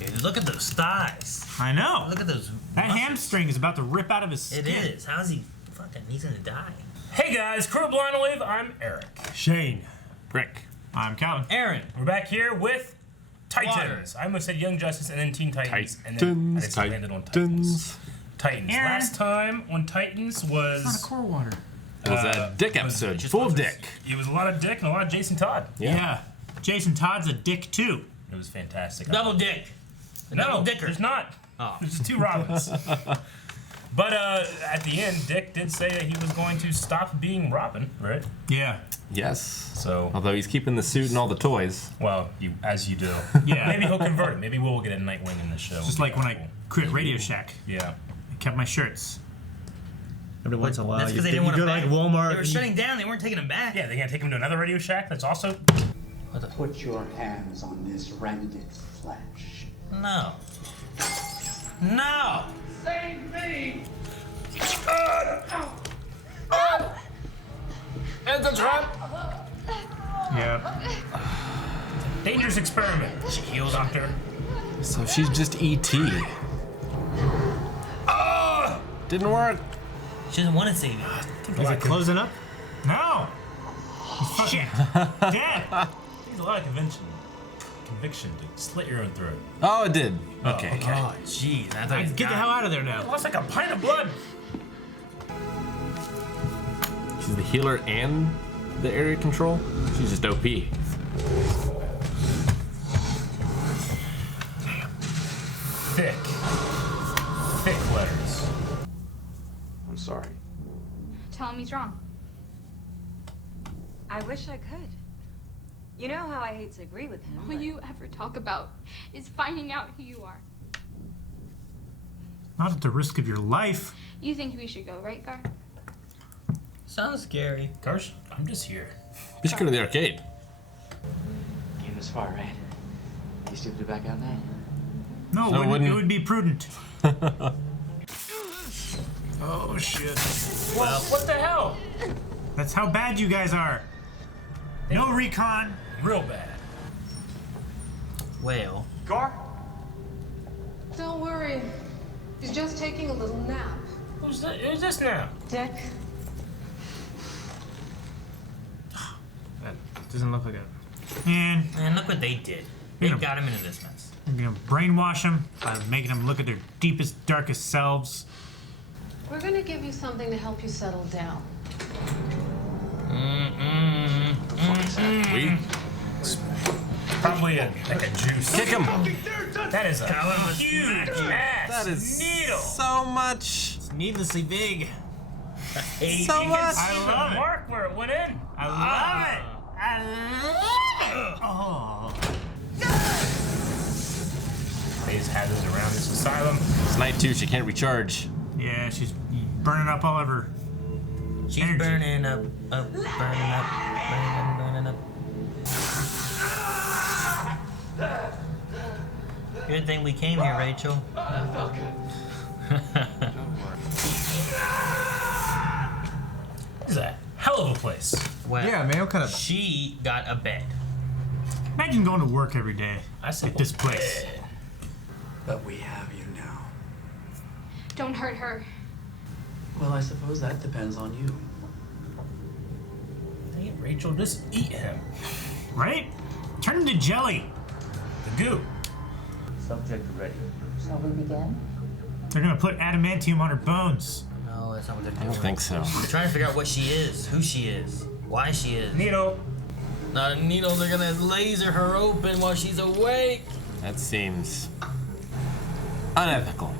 Dude, look at those thighs. I know. Look at those. That muscles. hamstring is about to rip out of his skin. It is. How's he fucking? He's gonna die. Hey guys, Kuro Blind Wave. I'm Eric. Shane. Rick. I'm Calvin. Aaron. We're back here with Titans. I almost said Young Justice and then Teen Titans. And then I just landed on Titans. Titans. Aaron. Last time on Titans was... It's not a core water. It was a dick episode, full of dick. It was a lot of dick and a lot of Jason Todd. Yeah. Jason Todd's a dick too. It was fantastic. Double dick. No, Dicker. there's not. Oh. There's just two Robins. But at the end, Dick did say that he was going to stop being Robin, right? Yeah. Yes. So, although he's keeping the suit and all the toys. well, as you do. Yeah. Maybe he'll convert it. Maybe we'll get a Nightwing in the show. Just like when I quit Radio Shack. Yeah. I kept my shirts. Every once in a while, That's you because they didn't want go to to like Walmart. They were shutting down. They weren't taking them back. Yeah, they're gonna take him to another Radio Shack. That's also. Put your hands on this rended flesh. No. No. Save me! It's a trap. Yeah. Dangerous experiment. She heals Doctor. So she's just E.T. Didn't work. She doesn't want to save you. Is it closing up? No. Shit. Dead. There's a lot of conviction to slit your own throat. Oh, it did. Okay. Oh, jeez. I thought he was Get the hell out of there now. Lost like a pint of blood. She's the healer and the area control. She's just OP. Thick letters. I'm sorry. Tell him he's wrong. I wish I could. You know how I hate to agree with him. All you ever talk about is finding out who you are. Not at the risk of your life. You think we should go, right, Gar? Sounds scary. Gosh, I'm just here. We should go to the arcade. Came this far, right? You stupid to back out now? No, it wouldn't. It would be prudent. Oh, shit. Well, what the hell? That's how bad you guys are. No recon. Real bad. Well. Gar? Don't worry. He's just taking a little nap. Who's this now? Dick. That doesn't look like it. And look what they did. They got him into this mess. I'm gonna brainwash them by making them look at their deepest, darkest selves. We're gonna give you something to help you settle down. We Probably like a juice. kick him. That is a huge ass That is needle. so much. It's needlessly big. So much. See the love it. mark where it went in. I love it. I love it. Oh. They just have this around this asylum. It's night 2. She can't recharge. Yeah, she's burning up all of her. She's energy. burning up, burning up. Good thing we came here, Rachel. This is a hell of a place. Well, Yeah, man, what kind of... she got a bed. Imagine going to work every day I said at this place. But we have you now. Don't hurt her. Well, I suppose that depends on you. Dang it, Rachel, just eat him. Right? Turn into jelly. The goo. Subject ready. Shall we begin? They're gonna put adamantium on her bones. No, that's not what they're I doing. don't think so. They're trying to figure out what she is, who she is, why she is. Needle. Not a needle, they're gonna laser her open while she's awake. That seems unethical.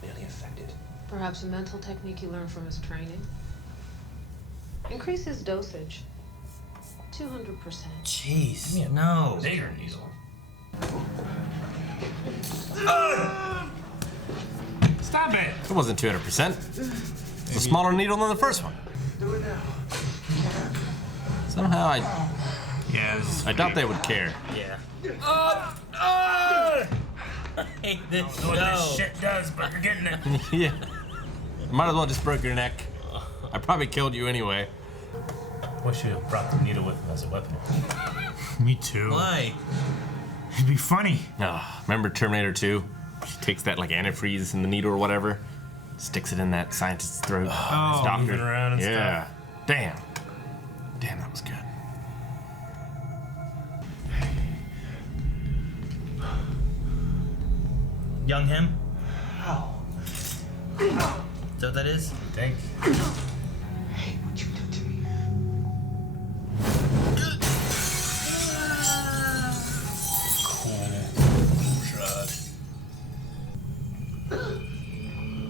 Barely affected. Perhaps a mental technique he learned from his training. Increase his dosage. 200%. Jeez, no. Bigger needle. Stop it! It wasn't 200%. It's a smaller needle than the first one. Do it now. Somehow Yeah, I doubt they would care. Yeah. I hate this I don't know what this show. shit does, but you're getting it. Yeah. Might as well just broke your neck. I probably killed you anyway. Wish you brought the needle with him as a weapon. me too. Why? It'd be funny. Remember Terminator 2? She takes that like antifreeze in the needle or whatever, sticks it in that scientist's throat. Oh, doctor. moving around and Yeah. stuff. Damn, that was good. Young him? Is that what that is? Thank Hey, what you did to me.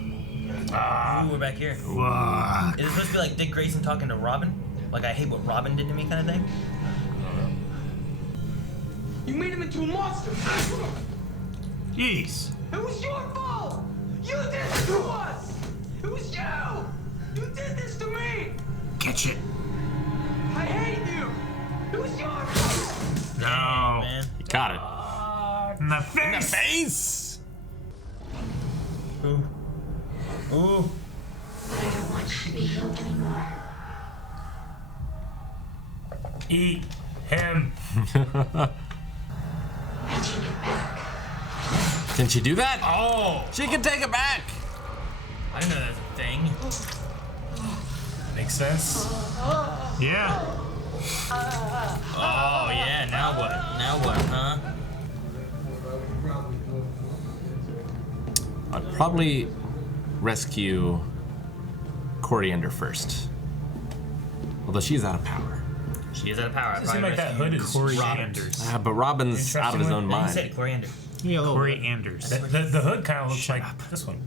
Ooh, we're back here. Whoa. Is it supposed to be like Dick Grayson talking to Robin? Like, I hate what Robin did to me kind of thing? You made him into a monster. Jeez. It was your fault. You did this to us. It was you. You did this to me. Catch it. I hate you. It was your fault. No. Man. You caught it. In the face. In the face. Ooh. Ooh. I don't want you to be healed anymore. Eat him. I take it back. Can she do that? Oh! She can take it back. I didn't know that was a thing. Makes sense. Yeah. Oh, yeah, now what? Now what, huh? I'd probably rescue Coriander first. Although she's out of power. She is out of power. It seems like that hood is Corianders. But Robin's out of his own He mind. said coriander. Yeah, Corianders. The hood kind of looks Shut like up. this one.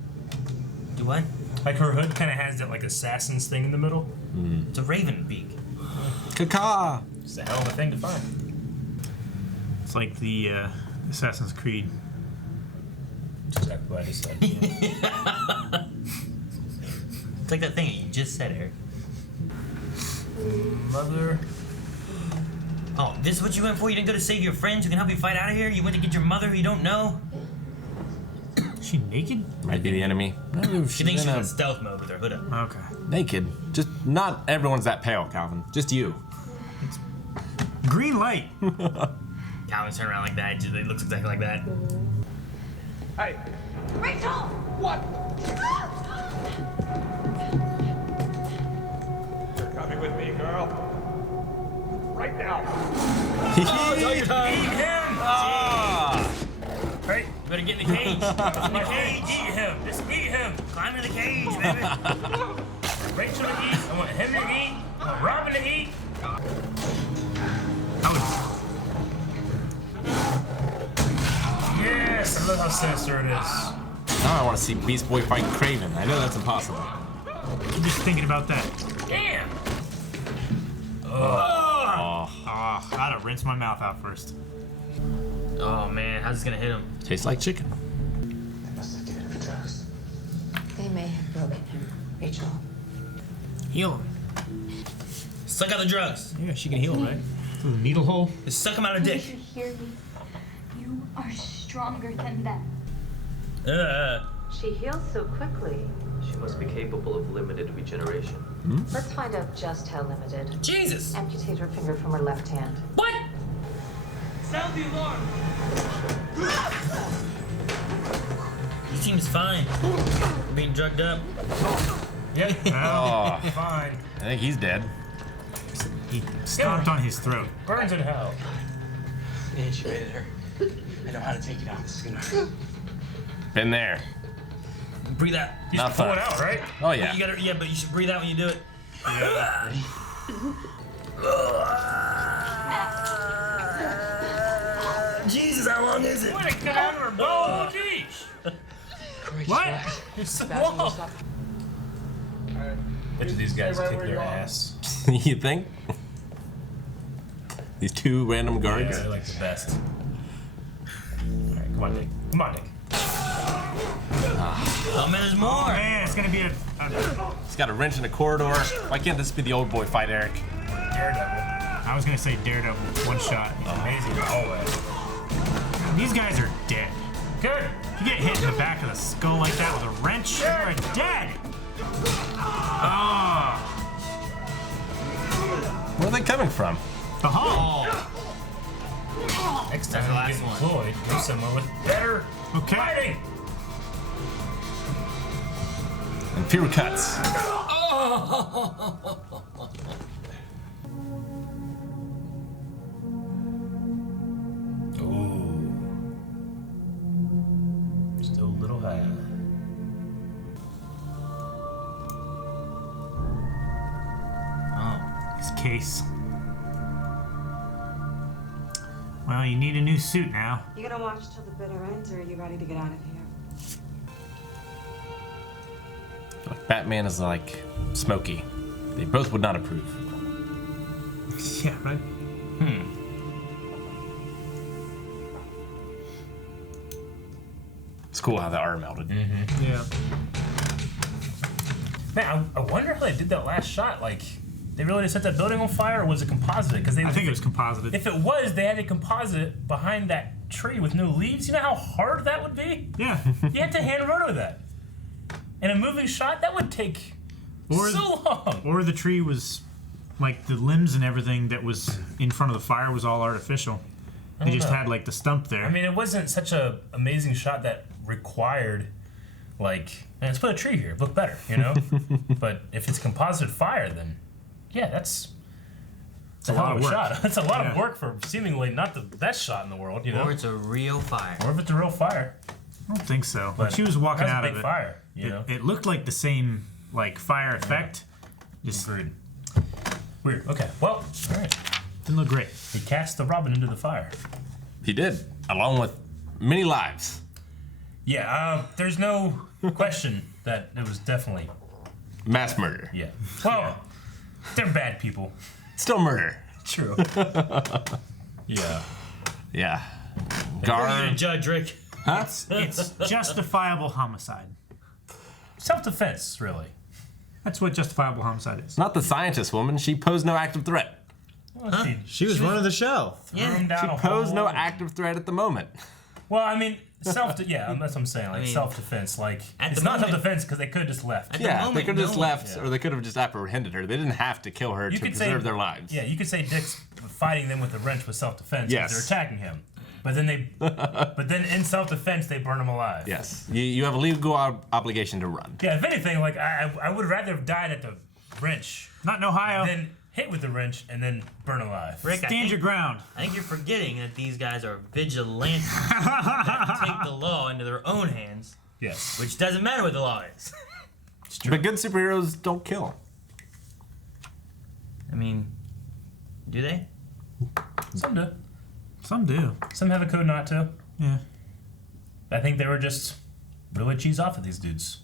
Do what? Like her hood kind of has that like assassin's thing in the middle. It's a raven beak. Caca. It's a hell of a thing to find. It's like the Assassin's Creed. That's exactly what I just said. It's like that thing that you just said, Eric. Mother. Oh, this is what you went for? You didn't go to save your friends who can help you fight out of here? You went to get your mother who you don't know? Is she naked? Might be the enemy. No, She thinks she's she's in stealth mode with her hood up. Okay. naked. Just not everyone's that pale, Calvin. Just you. Green light. Calvin's turn around like that. It looks exactly like that. Hey. Rachel! What? You're coming with me, girl. Right now. Oh, it's all your time. Eat him! Right? You better get in the cage. Get in the cage. Eat him! Just eat him! Climb in the cage, baby. Rachel to eat. I want him to eat. I want Robin to eat. Yes! I love how sinister it is. Now I want to see Beast Boy fight Craven. I know that's impossible. I'm just thinking about that. Damn! Oh, I gotta rinse my mouth out first. Oh, man. How's this going to hit him? tastes like chicken. They must have given him drugs. They may have broken him, Rachel. Heal him. Suck out the drugs. Yeah, she can heal, right? Through the needle hole. Just suck him out of You dick. should hear me. You are stronger than them. She heals so quickly. She must be capable of limited regeneration. Let's find out just how limited. Jesus. Amputate her finger from her left hand. What? Sound the alarm! He seems fine. Being drugged up. Yep. Oh, Fine. I think he's dead. He stomped on his throat. Burns in hell. I intubated her. I know how to take it out. This is gonna hurt. Been there. Breathe out. He's Not pulling fun. out, right? Oh yeah. You gotta, yeah, but you should breathe out when you do it. Jesus, how long is it? What a god! Oh, geez! What? It's so long. Which of these guys kick their ass? You think? These two random guards? Yeah, they're like the best. Alright, come on, Nick. Come on, Nick. Oh, man, there's more. Man, it's gonna be a He's got a wrench in the corridor. Why can't this be the old boy fight, Eric? Daredevil. I was gonna say Daredevil, one shot. Amazing always. These guys are dead. Good. If you get hit in the back of the skull like that with a wrench, you're dead. Oh, Where are they coming from? the hall. Next That's time the we last get one. employed, go somewhere with better Okay. fighting. And fewer cuts. Ooh. Still a little high. Oh. His case. Well, you need a new suit now. You gonna watch till the bitter end, or are you ready to get out of here? Like Batman is like Smokey. They both would not approve. Yeah, right? It's cool how the R melted. Yeah. Man, I wonder how they did that last shot. Like, they really just set that building on fire, or was it composited? Because I think it was composited. If it was, they had to composite it behind that tree with no leaves. You know how hard that would be? Yeah. You had to hand rotor that. In a moving shot, that would take Or- so long. Or the tree was, like, the limbs and everything that was in front of the fire was all artificial. They don't just know. had, like, the stump there. I mean, it wasn't such a amazing shot that required, like, man, let's put a tree here, it'd look better, you know? But if it's composite fire, then, yeah, that's a lot hell of a work. shot. That's a lot of Yeah. work for seemingly not the best shot in the world, you know? Or it's a real fire. Or if it's a real fire. I don't think so. When But she was walking that's a out big of it, fire, you know? it looked like the same, like, fire effect. Just Agreed. Weird. Okay. Well, all right. didn't look great. He cast the Robin into the fire. He did, along with many lives. Yeah. There's no question that it was definitely. Mass murder. Yeah. Well, they're bad people. Still murder. True. Yeah. Yeah. Who are you Gar. to judge, Rick? Huh? It's justifiable homicide. Self-defense, really. That's what justifiable homicide is. Not the scientist woman. She posed no active threat. Well, She was running the show. threw him down She a posed no hole. active threat at the moment. Well, I mean, yeah, that's what I'm saying. Like, I mean, self-defense. Like, at it's the not moment- self-defense because they could have just left. At the Yeah, they moment, could have just no. left, Yeah. or they could have just apprehended her. They didn't have to kill her You to could say preserve their lives. Yeah, you could say Dick's fighting them with a wrench was self-defense because Yes. they're attacking him. But then in self-defense they burn him alive. Yes. You have a legal obligation to run. Yeah, if anything, like I would rather have died at the wrench Not in Ohio. than hit with the wrench and then burn alive. Rick, Stand your ground. I think you're forgetting that these guys are vigilantes that take the law into their own hands, Yes. which doesn't matter what the law is. But good superheroes don't kill. I mean, do they? Some do. Some do. Some have a code not to. Yeah. I think they were just really cheese off at these dudes.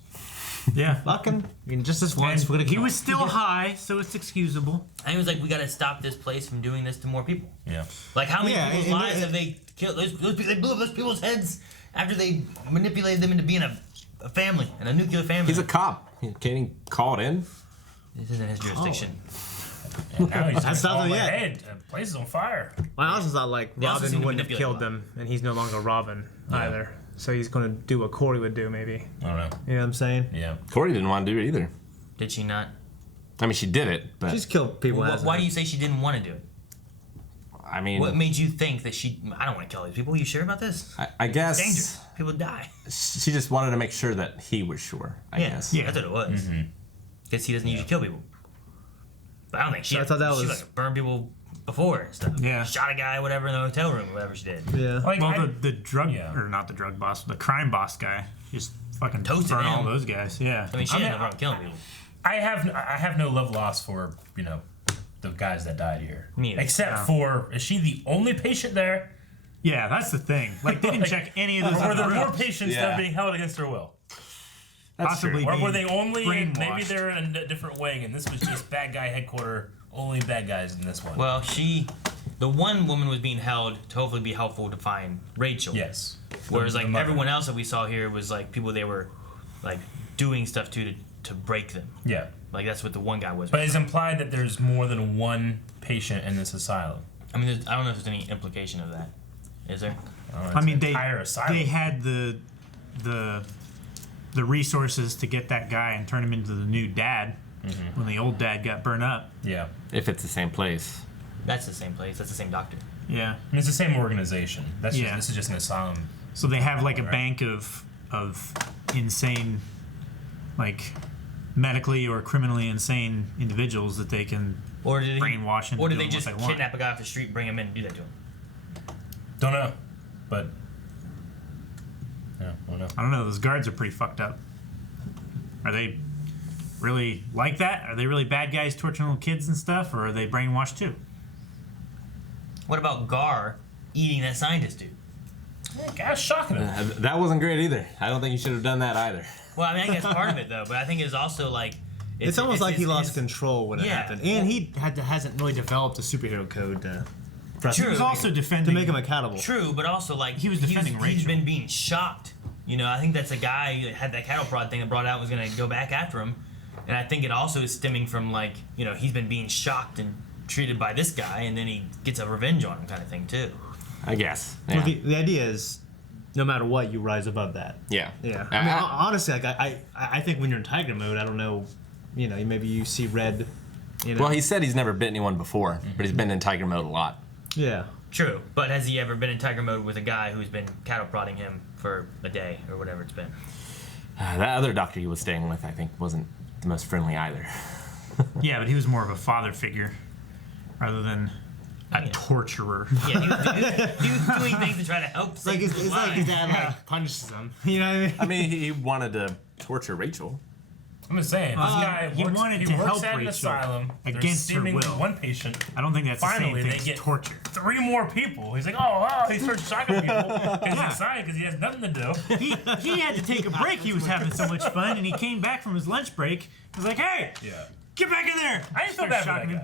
Yeah. Fucking, I mean, just this once. We're gonna He kill was still high, so it's excusable. And he was like, we gotta stop this place from doing this to more people. Yeah. Like, how many Yeah, people's and- lives have they killed? Those people, they blew up those people's heads after they manipulated them into being a family, and a nuclear family. He's a cop. Can't he call it in? This isn't his jurisdiction. And now he's That's just nothing like, yet. hey, the place is on fire. I also thought like They also seem Robin to wouldn't have manipulate killed a lot. them, and he's no longer Robin either. So he's gonna do what Corey would do, maybe. I don't know. You know what I'm saying? Yeah. Corey didn't want to do it either. Did she not? I mean, she did it, but She's killed people. Why, as why do you say she didn't want to do it? I mean, What made you think that she? I don't want to kill these people. You sure about this? I guess Dangerous. People die. she just wanted to make sure that he was sure. I guess. Yeah. That's what it was. Because he doesn't usually kill people. But I don't think she. So I thought that she was- like burned people before and stuff. Yeah. Shot a guy, whatever, in the hotel room, whatever she did. Yeah. Like, Well, I, the drug, yeah. or not the drug boss, the crime boss guy, just fucking Toasted burn him. all those guys. Yeah. I mean, she I had mean, no problem killing people. I have no love lost for, you know, the guys that died here. Me neither. Except No. for, is she the only patient there? Yeah, that's the thing. Like, they didn't Like, check any of those Or were other there more rooms. patients that Yeah. are being held against their will? Possibly Or being were they only in, maybe brainwashed. they're in a different wing and this was just bad guy headquarter, only bad guys in this one? Well, the one woman was being held to hopefully be helpful to find Rachel. Yes. Whereas The like mother. everyone else that we saw here was like people they were like doing stuff to break them. Yeah. Like that's what the one guy was. But it's implied that there's more than one patient in this asylum. I mean, I don't know if there's any implication of that. Is there? I mean, they asylum. had the resources to get that guy and turn him into the new dad when the old dad got burned up. Yeah. If it's the same place. That's the same place. That's the same doctor. Yeah. I mean, it's the same organization. That's Yeah. this is just an asylum. So they have like a Right. bank of insane, like medically or criminally insane individuals that they can Or did he brainwash into Or did doing they just what they want. kidnap a guy off the street, bring him in, and do that to him? Don't know, but yeah, I don't know. I don't know. Those guards are pretty fucked up. Are they really like that? Are they really bad guys torturing little kids and stuff, or are they brainwashed too? What about Gar eating that scientist dude? Yeah, guy's shocking him. That wasn't great either. I don't think you should have done that either. Well, I mean, I think that's part of it though, but I think it's also like It's almost like he lost it's- control when it yeah. happened, and he hasn't really developed a superhero code to. True. He was also defending to make him accountable. True, but also like He was defending he's Rachel. been being shocked. You know, I think that's a guy that had that cattle prod thing that brought out was gonna go back after him, and I think it also is stemming from like he's been being shocked and treated by this guy, and then he gets a revenge on him kind of thing too. I guess. Well, Yeah. the idea is, no matter what, you rise above that. Yeah. Yeah. I mean, honestly, like I think when you're in tiger mode, I don't know, maybe you see red. Well, he said he's never bit anyone before, but he's been in tiger mode a lot. Yeah. True, but has he ever been in tiger mode with a guy who's been cattle prodding him for a day or whatever it's been? That other doctor he was staying with, I think, wasn't the most friendly either. Yeah, but he was more of a father figure rather than a torturer. Yeah, he was doing things to try to help It's like save his, his it's like his life. dad like punishes him. You know what I mean? I mean, he wanted to torture Rachel. I'm just saying, this guy he works, wanted he to works help at an Rachel asylum. There's against her seemingly will. one patient. I don't think that's Finally, the same they thing get as torture. 3 more people. He's like, oh, wow, he starts shocking people because he's excited because he has nothing to do. He had to take a break. He was having so much fun, and he came back from his lunch break. He was like, "Hey, Yeah. get back in there!" I didn't feel Started bad for that shocking guy. him.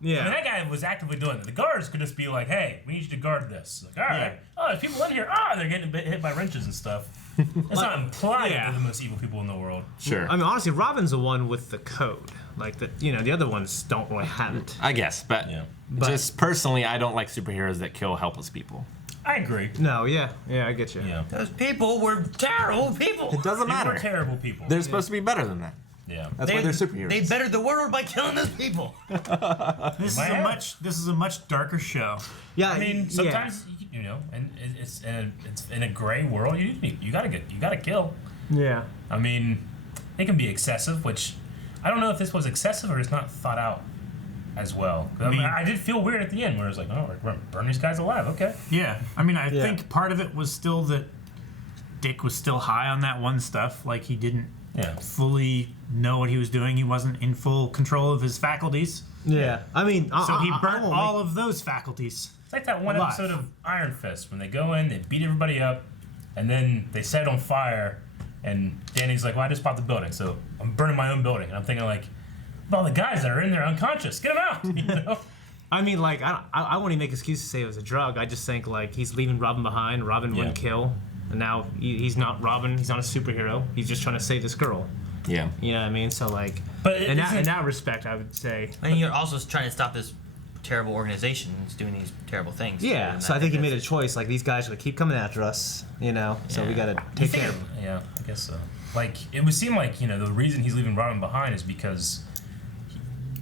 I mean, Yeah. that guy was actively doing it. The guards could just be like, hey, we need you to guard this. Like, all right. Yeah. Oh, there's people in here. Oh, they're getting hit by wrenches and stuff. That's not implying Yeah. they're the most evil people in the world. Sure. I mean, honestly, Robin's the one with the code. Like the other ones don't really have it. I guess, but Yeah. just personally, I don't like superheroes that kill helpless people. I agree. No, yeah, I get you. Yeah. Those people were terrible people. It doesn't They were matter. terrible people. They're supposed to be better than that. Yeah. That's why they're superheroes. They bettered the world by killing those people. This is a much darker show. Yeah, I mean, yeah. sometimes and it's in a gray world. You gotta kill. Yeah. I mean, it can be excessive, which I don't know if this was excessive or it's not thought out as well. I mean, I did feel weird at the end where it's like, oh, we're gonna burn these guys alive. Okay. Yeah, I mean, I think part of it was still that Dick was still high on that one stuff. Like he didn't fully know what he was doing. He wasn't in full control of his faculties. Yeah. I mean, So he burnt all of those faculties. It's like that one alive. episode of Iron Fist when they go in, they beat everybody up, and then they set it on fire. And Danny's like, well, I just bought the building, so I'm burning my own building. And I'm thinking like, all the guys that are in there unconscious, get them out. You know? I mean, like, I won't even make excuses to say it was a drug. I just think, like, he's leaving Robin behind. Robin wouldn't kill. And now he's not Robin. He's not a superhero. He's just trying to save this girl. Yeah. You know what I mean? So, like, But in that respect, I would say. And you're also trying to stop this terrible organization that's doing these terrible things. Yeah, And so I think he made a that's- choice. Like, these guys are going to keep coming after us, so we got to take care of them. Yeah, I guess so. Like, it would seem like, the reason he's leaving Robin behind is because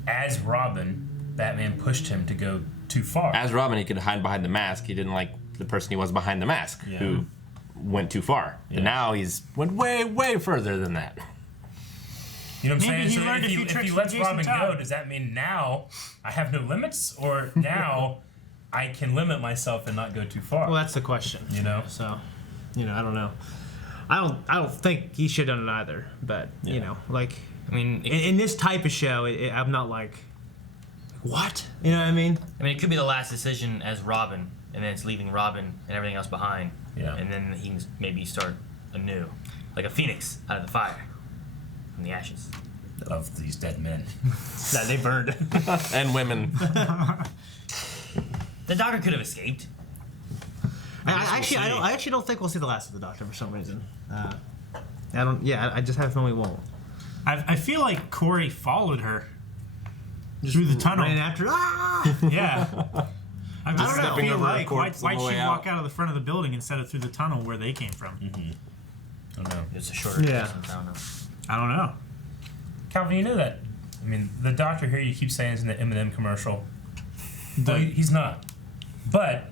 as Robin, Batman pushed him to go too far. As Robin, he could hide behind the mask. He didn't like the person he was behind the mask, who went too far. Yeah. And now he's went way, way further than that. You know what I'm Maybe saying? he So learned a few if tricks he from lets Jason Robin Todd. go, does that mean now I have no limits? Or now I can limit myself and not go too far? Well, that's the question. So, I don't know. I don't think he should have done it either. But like, I mean, in this type of show, I'm not like, what? You know what I mean? I mean, it could be the last decision as Robin, and then it's leaving Robin and everything else behind. Yeah. And then he can maybe start anew, like a phoenix out of the fire, from the ashes. Of these dead men. That they burned. And women. The Doctor could have escaped. I actually don't think we'll see the last of the Doctor for some reason. I don't. Yeah, I just have a feeling we won't. I feel like Corey followed her through the tunnel. Ran after. Ah! Yeah. I don't know. stepping over a Like, corpse on why'd the she way out. walk out of the front of the building instead of through the tunnel where they came from? I don't know. It's a shorter Yeah. distance. I don't know. I don't know. Calvin, you know that? I mean, the Doctor here, you keep saying is in the M&M commercial. The- Well, he's not. But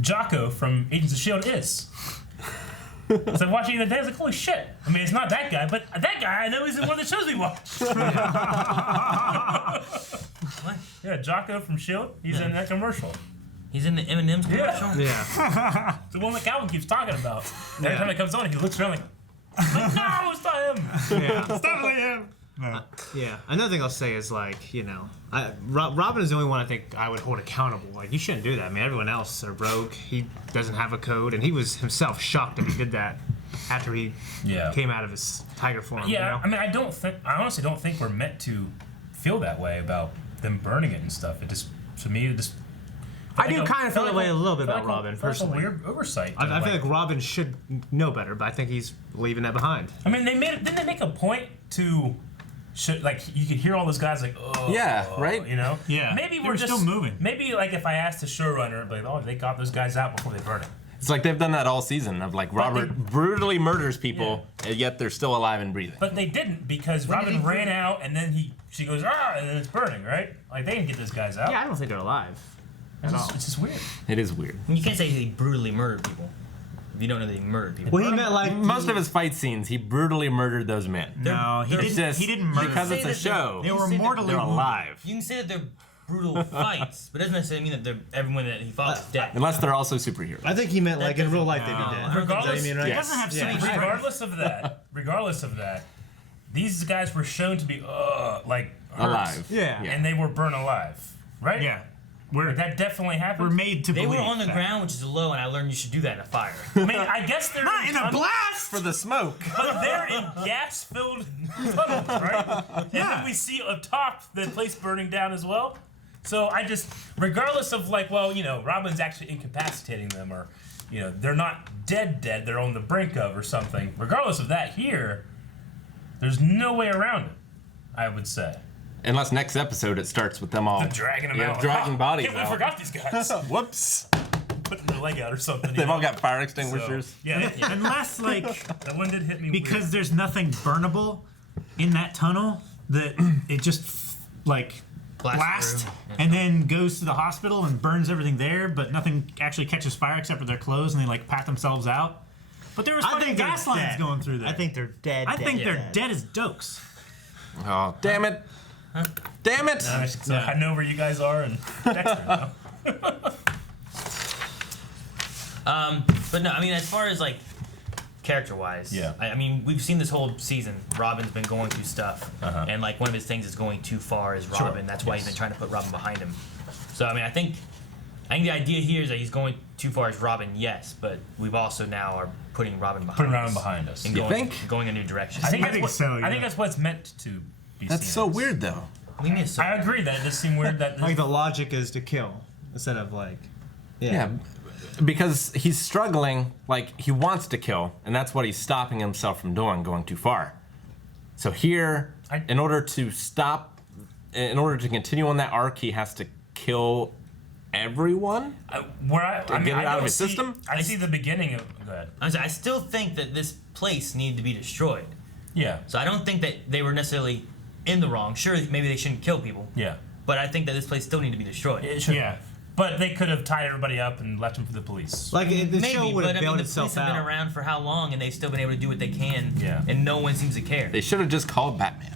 Jocko from Agents of S.H.I.E.L.D. is. So I'm watching it the other day, I was like, holy shit. I mean, it's not that guy, but that guy, I know he's in one of the shows we watched. What? Yeah, Jocko from S.H.I.E.L.D., he's in that commercial. He's in the M&M's commercial? Yeah. The one that Calvin keeps talking about. Every time it comes on, he looks around like, no, it's not him. Yeah. It's definitely him. No. Yeah. Another thing I'll say is like, you know, Robin is the only one I think I would hold accountable. Like, you shouldn't do that, man. Everyone else are rogue. He doesn't have a code, and he was himself shocked that he did that after he came out of his tiger form. Yeah, you know? I mean, I honestly don't think we're meant to feel that way about them burning it and stuff. It just, to me, it just. I do kind of feel that way a little bit about Robin, personally. Like a weird oversight. I feel like Robin should know better, but I think he's leaving that behind. I mean, didn't they make a point to, like, you could hear all those guys like, oh, Yeah, right? You know? Yeah. Maybe They we're were just still moving. Maybe like if I asked the showrunner, like, oh, they got those guys out before they burn it. It's like they've done that all season of like Robert brutally murders people, and yet they're still alive and breathing. But they didn't because Robin ran out and then she goes, and then it's burning, right? Like they didn't get those guys out. Yeah, I don't think they're alive. It's just weird. It is weird. You can't say he brutally murdered people if you don't know that he murdered people. Well, he meant like Most of his fight scenes, he brutally murdered those men. No, he didn't murder because them. it's a show. They were mortally They're wounded. alive. You can say that they're brutal fights, but it doesn't necessarily mean that everyone that he fought is dead. Unless they're also superheroes. I think he meant like in real life they'd be No, dead. Regardless, You know what I mean, right? He doesn't have so many strength. regardless of that, these guys were shown to be like hurt, Alive. Yeah. and they were burned alive, right? Yeah. That definitely happened. We're made to They believe were on the that. ground, which is low, and I learned you should do that in a fire. I mean, I guess they're Not in a blast! For the smoke. but they're in gas-filled tunnels, right? And then we see up top the place burning down as well. So I just, regardless of like, well, you know, Robin's actually incapacitating them, or, you know, they're not dead, they're on the brink of or something. Regardless of that, here, there's no way around it, I would say. Unless next episode it starts with them all Dragging them out. dragging bodies We out. forgot these guys. Whoops. Putting their leg out or something. They've all got fire extinguishers. So, yeah. Unless, like, That one did hit me because weird. there's nothing burnable in that tunnel, that it just, like, blasts through. and then goes to the hospital and burns everything there, but nothing actually catches fire except for their clothes, and they, like, pat themselves out. But there was fucking gas lines going through there. I think they're dead. I think they're dead as dokes. Oh, damn it. Damn it. So I know where you guys are and text me now. But no, I mean, as far as like character-wise, Yeah. I mean, we've seen this whole season. Robin's been going through stuff, and like one of his things is going too far is Robin. That's why he's been trying to put Robin behind him. So I mean, I think the idea here is that he's going too far as Robin, yes, but we've also now are putting Robin behind us. And You going, think? going a new direction. I think I think that's so, what, I yeah. think that's what it's meant to be. That's seen so as. weird, though. Leave me a I agree that it does seem weird that. Like the logic is to kill instead of like, Yeah. Because he's struggling, like, he wants to kill, and that's what he's stopping himself from doing, going too far. So here, in order to continue on that arc, he has to kill everyone? I get it out of his system? I see the beginning of that. I still think that this place needed to be destroyed. Yeah. So I don't think that they were necessarily in the wrong. Sure, maybe they shouldn't kill people. Yeah. But I think that this place still needed to be destroyed. It should. Yeah. But they could have tied everybody up and left them for the police. like the Maybe, show would but have I mean, bailed the police itself have been out. around for how long, and they've still been able to do what they can. Yeah. And no one seems to care. They should have just called Batman.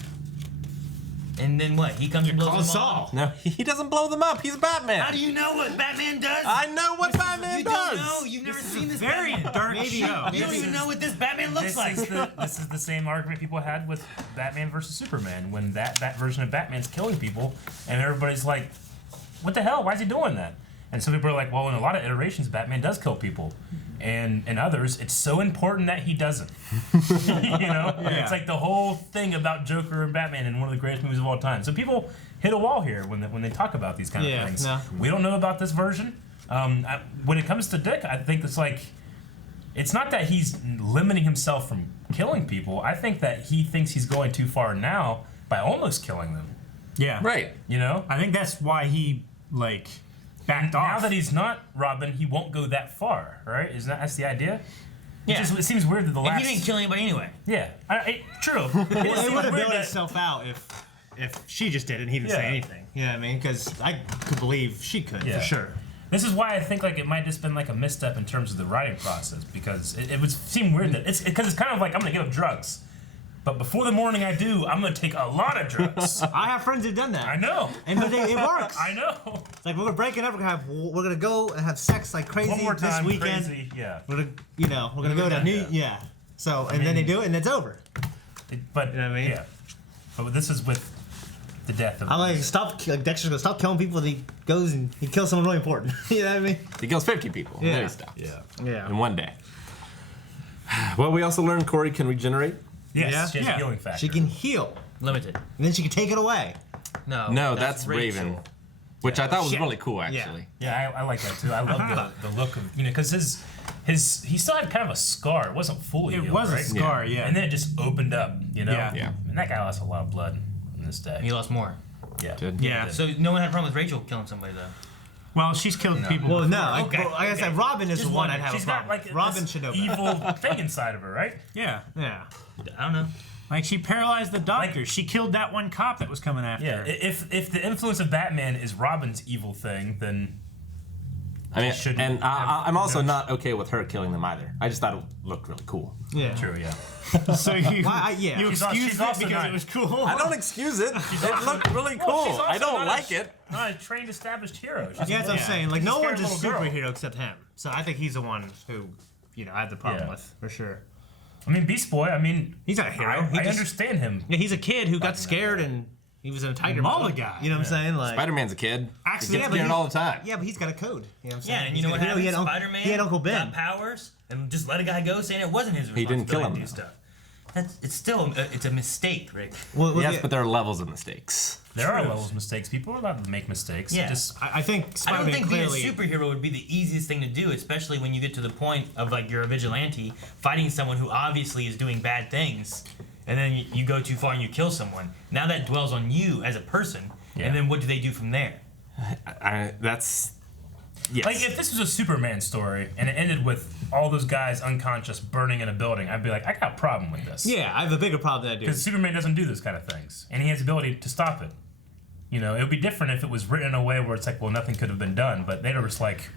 And then what? He comes and blows them all up. No, he doesn't blow them up. He's Batman. How do you know what Batman does? I know what Batman you does. don't know. You've never seen this Very Batman. dark show. You don't even know what this Batman looks like. This is the same argument people had with Batman versus Superman when that version of Batman's killing people, and everybody's like, "What the hell? Why is he doing that?" And some people are like, "Well, in a lot of iterations, Batman does kill people, and in others, it's so important that he doesn't." You know, it's like the whole thing about Joker and Batman in one of the greatest movies of all time. So people hit a wall here when they talk about these kind of things. No. We don't know about this version. When it comes to Dick, I think it's like. It's not that he's limiting himself from killing people. I think that he thinks he's going too far now by almost killing them. Yeah. Right. You know? I think that's why he, like, backed Now off. that he's not Robin, he won't go that far, right? That's the idea? Yeah. It seems weird that the last... If he didn't kill anybody anyway. Yeah. True. Well, it would have bailed itself out if she just did it and he didn't say anything. You know what I mean? Because I could believe she could, for sure. This is why I think like it might just been like a misstep in terms of the writing process, because it would seem weird that it's kind of like I'm gonna give up drugs, but before the morning I do, I'm gonna take a lot of drugs. I have friends who've done that. I know, and it works. I know. It's like we're breaking up. We're gonna go and have sex like crazy One more time, this weekend. crazy, yeah. We're gonna go to New. So then they do it and it's over. But you know what I mean? Yeah. But this is with the death of. I'm like, Dexter's gonna stop killing people. And he goes and he kills someone really important. You know what I mean? He kills 50 people. Yeah. There he stops. Yeah. In one day. Well, we also learned Corey can regenerate. Yes, she has a healing factor. She can heal. Limited. And then she can take it away. No, that's Raven. Which I thought was really cool, actually. Yeah, I like that too. I love the look of, because he still had kind of a scar. It wasn't fully healed, was a right? scar, yeah. And then it just opened up, Yeah. And that guy lost a lot of blood in this day. He lost more. Yeah. Yeah. So no one had a problem with Rachel killing somebody though. Well, she's killed people. Well, before. no. Okay. Like I said, Robin is Just the one wondering. I'd have She's a got problem. like Robin this should know evil thing inside of her, right? Yeah. Yeah. I don't know. Like she paralyzed the doctor. Like- she killed that one cop that was coming after Yeah. her. If the influence of Batman is Robin's evil thing, then I mean, shouldn't and have I'm also noticed. not okay with her killing them either. I just thought it looked really cool. Yeah. true, yeah. So you, yeah. you She's excused it also because not- it was cool. I don't excuse it. It looked really Well, cool. she's also I don't not like it. Not a trained, established hero. She's Yeah, that's what I'm saying. Like, no scared one's a little girl. superhero except him. So I think he's the one who, I had the problem Yeah. with, for sure. I mean, Beast Boy. I mean, He's not a hero. I He just- understand him. Yeah, he's a kid who got scared and he was in a tiger Maul mode. the guy. You know what I'm saying? Like, Spider-Man's a kid. Accident- He Yeah, gets but scared he- all the time. yeah, but he's got a code. You know what I'm saying? Yeah, and He's you know what got- happened? he had Spider-Man he had Uncle Ben. got powers and just let a guy go saying it wasn't his He responsibility didn't kill him, to do though. stuff. It's still it's a mistake, Rick. Well, Yes, but there are levels of mistakes. There are levels of mistakes. People are allowed to make mistakes. Yeah. Just I think I don't Spider-Man think clearly. being a superhero would be the easiest thing to do, especially when you get to the point of like you're a vigilante fighting someone who obviously is doing bad things, and then you go too far and you kill someone. Now that dwells on you as a person, Yeah. and then what do they do from there? That's yes. like if this was a Superman story and it ended with all those guys unconscious burning in a building, I'd be like, I got a problem with this. Yeah, I have a bigger problem than I do. Because Superman doesn't do those kind of things, and he has the ability to stop it. It would be different if it was written in a way where it's like, well, nothing could have been done, but they were just like,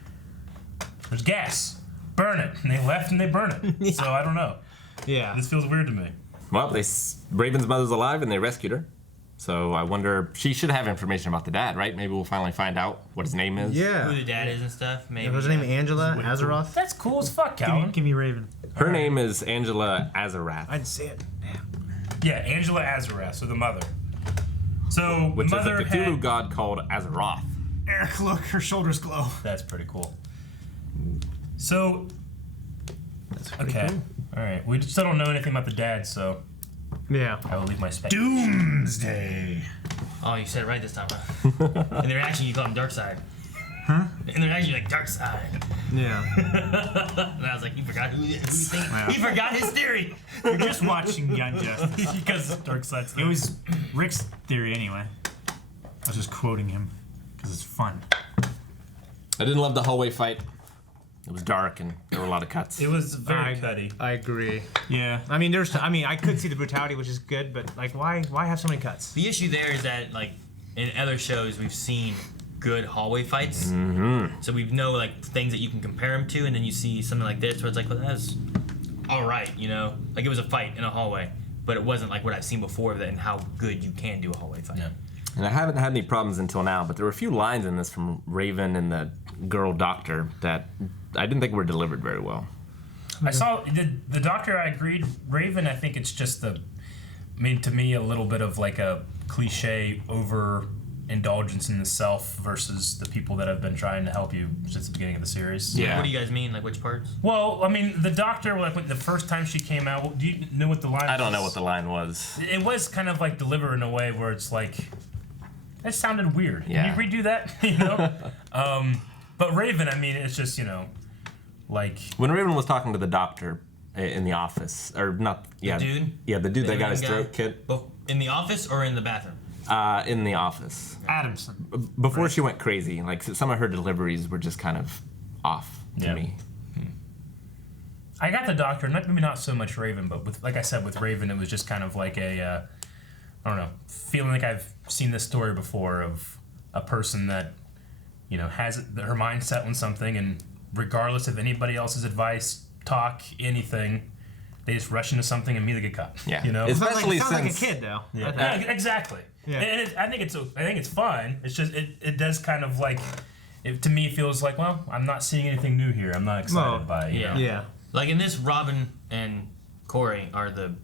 there's gas, burn it, and they left and they burn it. So I don't know. Yeah. This feels weird to me. Well, Raven's mother's alive and they rescued her. So I wonder, she should have information about the dad, right? Maybe we'll finally find out what his name is. Who Yeah. the dad is and stuff. Maybe. Was her name Angela Azeroth? That's cool as fuck, Calvin. Give me Raven. Her name is Angela Azarath, I didn't see it. Yeah, Angela Azarath, so the mother. So which is a mother Cthulhu had, god called Azeroth. Eric, look, her shoulders glow. That's pretty cool. So That's pretty okay, cool. all right. We still don't know anything about the dad, so Yeah. I will leave my spec. Doomsday. Oh, you said it right this time, huh? In the reaction, you call him Darkseid. Huh? In the reaction, you're like Darkseid. Yeah. And I was like, you forgot who you think? Wow. He forgot his theory. You're just watching Young Justice. Because Darkseid's It was Rick's theory anyway. I was just quoting him because it's fun. I didn't love the hallway fight. It was dark and there were a lot of cuts. It was very cutty. I agree. Yeah. I mean, I could see the brutality, which is good, but like, why have so many cuts? The issue there is that, like, in other shows, we've seen good hallway fights. Mm-hmm. So we know, like, things that you can compare them to, and then you see something like this where it's like, well, that's all right, Like, it was a fight in a hallway, but it wasn't like what I've seen before of that and how good you can do a hallway fight. Yeah. And I haven't had any problems until now, but there were a few lines in this from Raven and the girl doctor that I didn't think were delivered very well. I saw the doctor. I agreed. Raven. I think it's just to me a little bit of like a cliche over indulgence in the self versus the people that have been trying to help you since the beginning of the series. Yeah. What do you guys mean? Like, which parts? Well, I mean, the doctor, like when the first time she came out, do you know what the line? I don't know was? what the line was. It was kind of like delivered in a way where it's like, that sounded weird. Yeah. Can you redo that? But Raven, I mean, it's just like When Raven was talking to the doctor in the office, or not, yeah, dude? yeah, the dude that got his guy? throat cut In the office or in the bathroom? in the office. Adamson. Before she went crazy, like some of her deliveries were just kind of off to Yeah. me. I got the doctor, maybe not so much Raven, but with, like I said, with Raven, it was just kind of like a, I don't know, feeling like I've seen this story before of a person that has her mind set on something, and regardless of anybody else's advice, talk, anything, they just rush into something and immediately get caught. Yeah. Especially sounds like a kid though. Yeah, exactly. Yeah. And I think it's fine. It's just it does kind of like, to me, it feels like, well, I'm not seeing anything new here. I'm not excited by it. Yeah. Like in this, Robin and Corey are the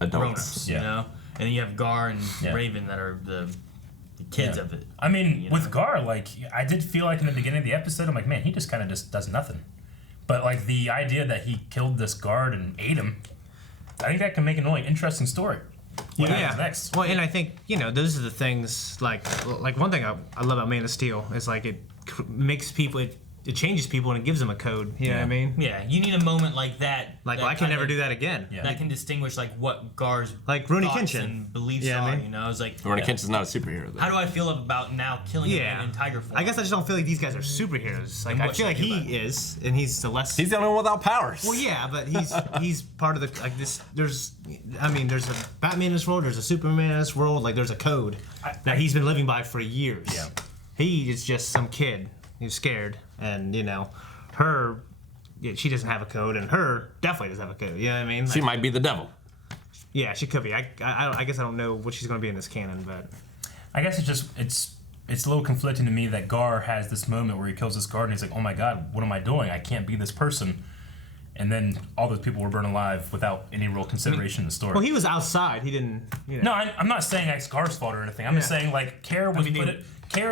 Adults. grown-ups, and then you have Gar and Raven that are the kids of it. I mean, with Gar, like, I did feel like in the beginning of the episode, I'm like, man, he just kind of just does nothing. But like the idea that he killed this guard and ate him, I think that can make an really interesting story. What happens next? Well, and I think those are the things. Like one thing I love about Man of Steel is like it makes people. It changes people and it gives them a code. You know what I mean? Yeah, you need a moment like that. Like, I can never do that again. Yeah. That can distinguish like what Gar's Rooney thoughts Kenshin and beliefs are. It's like Rooney Kenshin's not a superhero. Though. How do I feel about now killing a man in tiger form? I guess I just don't feel like these guys are superheroes. Like I feel like he is, and he's the less. He's the only one without powers. Well, yeah, but he's part of the like this. There's a Batman in this world. There's a Superman in this world. Like there's a code that he's been living by for years. Yeah. He is just some kid who's scared, and her, she doesn't have a code, and her definitely doesn't have a code. You know what I mean? She might be the devil. Yeah, she could be. I guess I don't know what she's going to be in this canon, but I guess it's a little conflicting to me that Gar has this moment where he kills this guard and he's like, oh my god, what am I doing? I can't be this person. And then all those people were burned alive without any real consideration in the story. Well, he was outside. He didn't. No, I'm not saying it's Gar's fault or anything. I'm just saying like care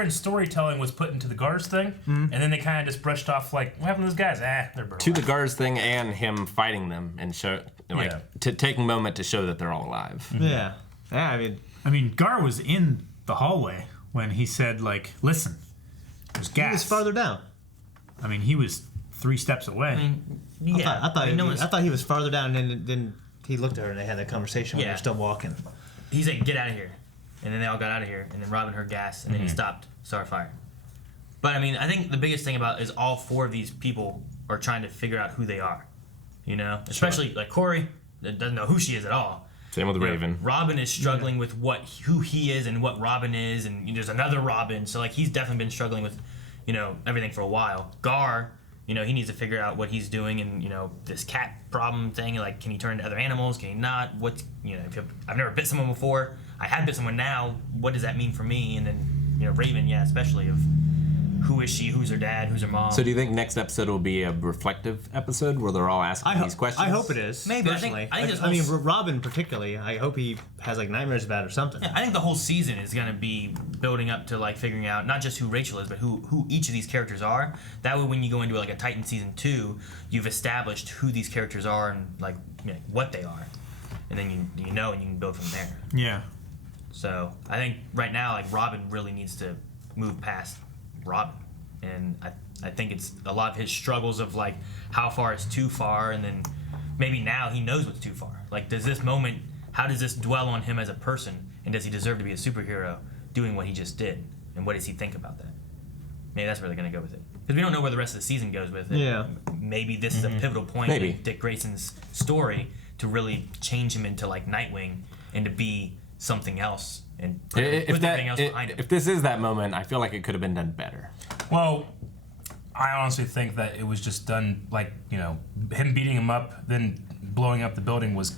and storytelling was put into the Gar's thing, and then they kind of just brushed off like, what happened to those guys? They're burned To alive. the Gar's thing and him fighting them and to take a moment to show that they're all alive. Yeah. I mean, Gar was in the hallway when he said, like, listen, there's gas. He was farther down. I mean, he was 3 steps away. I thought he was farther down, and then he looked at her and they had that conversation when they were still walking. He's like, get out of here. And then they all got out of here, and then Robin heard gas, and then he stopped Starfire. But I mean, I think the biggest thing about it is all 4 of these people are trying to figure out who they are. Especially like Corey doesn't know who she is at all. Same with Raven. Robin is struggling with who he is and what Robin is, and there's another Robin. So like he's definitely been struggling with, everything for a while. Gar, he needs to figure out what he's doing, and this cat problem thing. Like, can he turn into other animals? Can he not? I've never bit someone before. I have bit someone now. What does that mean for me? And then Raven, especially of who is she, who's her dad, who's her mom. So do you think next episode will be a reflective episode where they're all asking these questions? I hope it is. Maybe. Personally. I mean, Robin particularly. I hope he has like nightmares about it or something. Yeah, I think the whole season is going to be building up to like figuring out not just who Rachel is, but who each of these characters are. That way, when you go into like a Titan season 2, you've established who these characters are and like what they are, and then you know and you can build from there. Yeah. So I think right now, like Robin really needs to move past Robin, and I think it's a lot of his struggles of like how far is too far, and then maybe now he knows what's too far. Like, how does this dwell on him as a person, and does he deserve to be a superhero doing what he just did, and what does he think about that? Maybe that's where they're gonna go with it, because we don't know where the rest of the season goes with it. Yeah. Maybe this is a pivotal point in Dick Grayson's story to really change him into like Nightwing and to be something else and put everything else behind him. If this is that moment, I feel like it could have been done better. Well, I honestly think that it was just done like, him beating him up, then blowing up the building was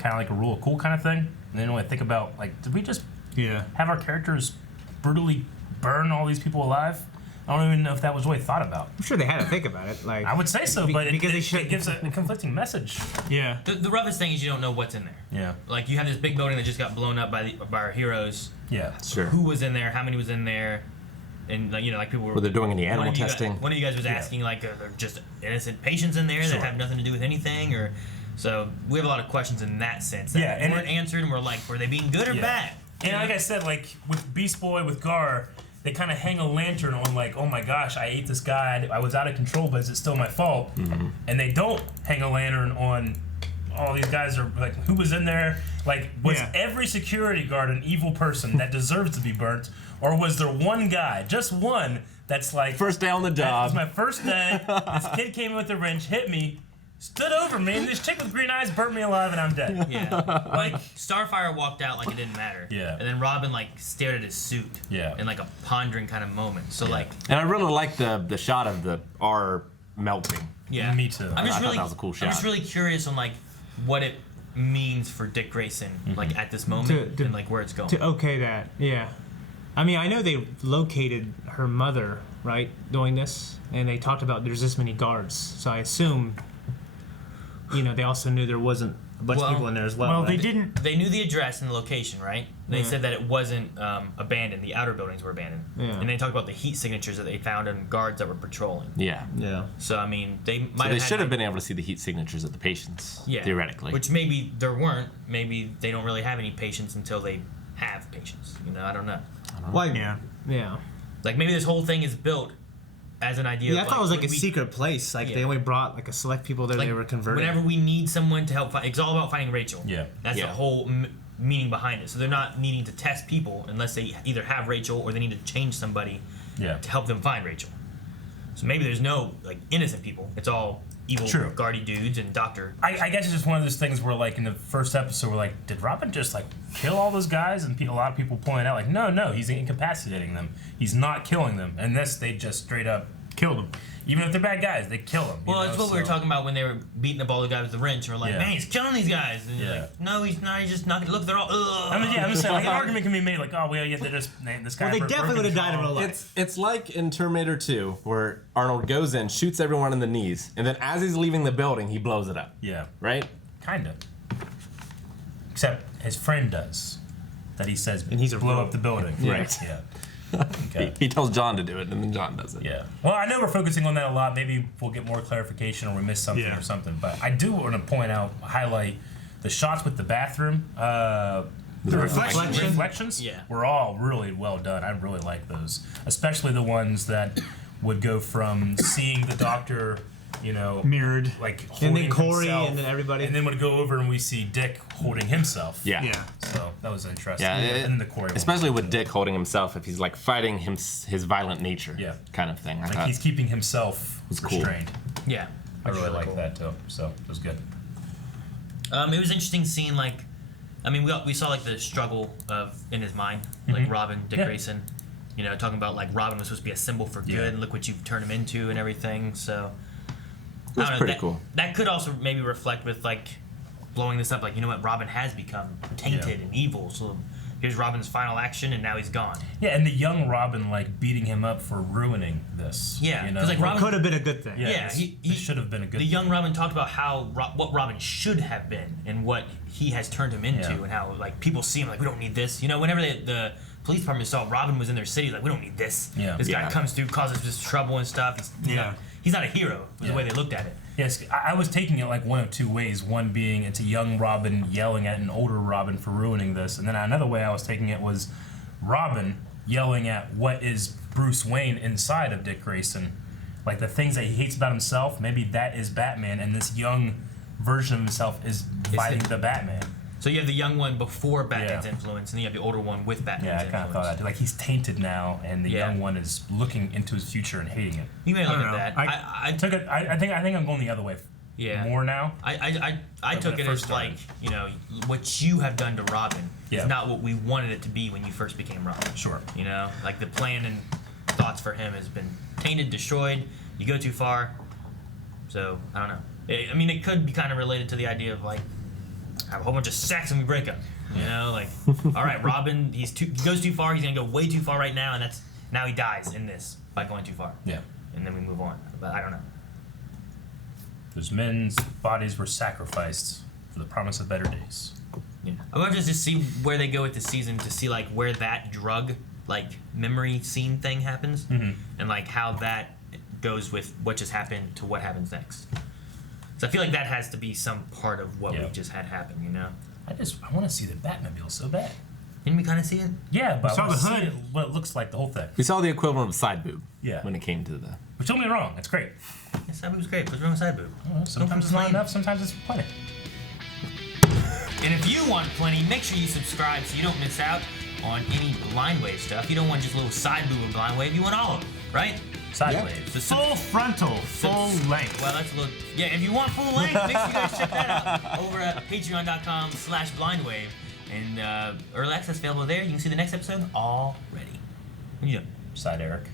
kind of like a rule of cool kind of thing. And then when I think about, like, did we just have our characters brutally burn all these people alive? I don't even know if that was really thought about. I'm sure they had to think about it. Like, I would say so, but it should gives a conflicting message. Yeah. The roughest thing is you don't know what's in there. Yeah. Like, you have this big building that just got blown up by our heroes. Yeah. Sure. Who was in there? How many was in there? And like, like people were they doing any animal testing? One of you guys was asking like, are there just innocent patients in there that have nothing to do with anything, or so we have a lot of questions in that sense that weren't answered, and we're like, were they being good or bad? And like I said, like with Beast Boy, with Gar, they kind of hang a lantern on like, oh my gosh, I ate this guy, I was out of control, but is it still my fault? Mm-hmm. And they don't hang a lantern on all these guys are like, who was in there? Like, was every security guard an evil person that deserves to be burnt? Or was there one guy, just one, that's like... First day on the job. It's my first day. This kid came in with a wrench, hit me, stood over me, and this chick with green eyes burnt me alive, and I'm dead. Yeah. Like, Starfire walked out like it didn't matter. Yeah. And then Robin, like, stared at his suit. Yeah. In, like, a pondering kind of moment. So, like... And I really like the shot of the R melting. Yeah. Me too. I thought that was a cool shot. I'm just really curious on, like, what it means for Dick Grayson, like, at this moment, and, like, where it's going. To okay that, yeah. I mean, I know they located her mother, right, doing this, and they talked about there's this many guards, so I assume, you know, they also knew there wasn't a bunch of people in there as well. Well, right? they didn't. They knew the address and the location, right? They Yeah. said that it wasn't abandoned. The outer buildings were abandoned. Yeah. And they talked about the heat signatures that they found in guards that were patrolling. Yeah. Yeah. So, I mean, they might So have they had, should have like, been able to see the heat signatures of the patients, yeah, theoretically. Which maybe there weren't. Maybe they don't really have any patients until they have patients. You know, I don't know. Well, Yeah. yeah. Like, maybe this whole thing is built as an idea Yeah, I of, thought it was like a we- secret place. Like Yeah. they only brought like a select people there. like, They were converted. whenever we need someone to help find, it's all about finding Rachel. Yeah. That's Yeah. the whole meaning behind it. So they're not needing to test people unless they either have Rachel or they need to change somebody Yeah. to help them find Rachel. So maybe there's no, like, innocent people. It's all evil, True. guardy dudes and Doctor. I guess it's just one of those things where, like, in the first episode, we're like, did Robin just, like, kill all those guys? And a lot of people point out, like, no, he's incapacitating them. He's not killing them. And this, they just straight up Killed them. Even if they're bad guys, they kill them. Well, that's what we were talking about when they were beating up all the guys with the wrench. And we're like, Yeah. man, he's killing these guys. And you're Yeah. like, no, he's not. He's just not. Look, they're all. Ugh. I mean, yeah, I'm just saying, like, an argument can be made, like, oh, well, yeah, they're just, this guy. Well, they definitely would have died in real life. It's like in Terminator 2, where Arnold goes in, shoots everyone in the knees, and then as he's leaving the building, he blows it up. Yeah. Right? Kind of. Except his friend does. That he says, And he's a blow rogue. up the building. Right. Yeah. Okay. He tells John to do it, and then John does it. Yeah. Well, I know we're focusing on that a lot. Maybe we'll get more clarification or we missed something Yeah. or something. But I do want to point out, highlight the shots with the bathroom. The reflections Yeah. were all really well done. I really like those, especially the ones that would go from seeing the doctor, you know, Mirrored. like And holding then Corey, himself, and then everybody. and then would go over and we see Dick holding himself. Yeah. Yeah. So that was interesting. Yeah, and the Corey one. especially with Dick holding himself, if he's like fighting his violent nature, Yeah. kind of thing. I Like thought he's keeping himself was cool. restrained. Yeah. I really Really like cool. that too. So it was good. It was interesting seeing, like, I mean, we saw, like, the struggle of in his mind, like Robin, Dick Yeah. Grayson, you know, talking about, like, Robin was supposed to be a symbol for good, Yeah. and look what you've turned him into and everything. So It was I don't know, pretty that, cool. That could also maybe reflect with, like, blowing this up, like, you know what, Robin has become tainted and evil. So here's Robin's final action, and now he's gone. Yeah, and the young Robin like beating him up for ruining this. Yeah, you know? 'cause, like, Robin- Could have been a good thing. Yeah, this, he this should have been a good. The young Robin talked about how what Robin should have been and what he has turned him into, Yeah. and how, like, people see him like, we don't need this. You know, whenever the police department saw Robin was in their city, like, we don't need this. Yeah. This guy Yeah. comes through, causes this trouble and stuff. He's not a hero. Was the way they looked at it. Yes, I was taking it like one of two ways. One being it's a young Robin yelling at an older Robin for ruining this, and then another way I was taking it was Robin yelling at what is Bruce Wayne inside of Dick Grayson, like the things that he hates about himself. Maybe that is Batman, and this young version of himself is fighting the Batman. So you have the young one before Batman's Yeah. influence, and then you have the older one with Batman's Yeah, I influence. kind of thought that. Like he's tainted now, and the Yeah. young one is looking into his future and hating it. You may look I at don't that. know. I took it. I think I'm going the other way. Yeah. More now. I Like took when it it first as, like, you know, what you have done to Robin Yeah. is not what we wanted it to be when you first became Robin. Sure. You know, like, the plan and thoughts for him has been tainted, destroyed. You go too far. So I don't know. I mean, it could be kind of related to the idea of, like, have a whole bunch of sex and we break up. You know, like, all right, Robin, he goes too far. He's gonna go way too far right now, and now he dies in this by going too far. Yeah. And then we move on. But I don't know. Those men's bodies were sacrificed for the promise of better days. Yeah. I want to just see where they go with the season to see, like, where that drug, like, memory scene thing happens, and, like, how that goes with what just happened to what happens next. So I feel like that has to be some part of what we just had happen, you know? I want to see the Batmobile so bad. Didn't we kind of see it? Yeah, but saw I want the to see hood. it, what it looks like, the whole thing. We saw the equivalent of side boob. Yeah. When it came to the. Which don't get me wrong, it's great. Yeah, side boob's great. What's wrong with side boob? Sometimes it's not enough, sometimes it's plenty. And if you want plenty, make sure you subscribe so you don't miss out on any Blind Wave stuff. You don't want just a little side boob of Blind Wave. You want all of them, right? Sideways. The Full frontal, full length. Well, that's a little. Yeah, if you want full length, make sure you guys check that out over at patreon.com/blindwave. And early access available there. You can see the next episode already. What are you doing? Side Eric.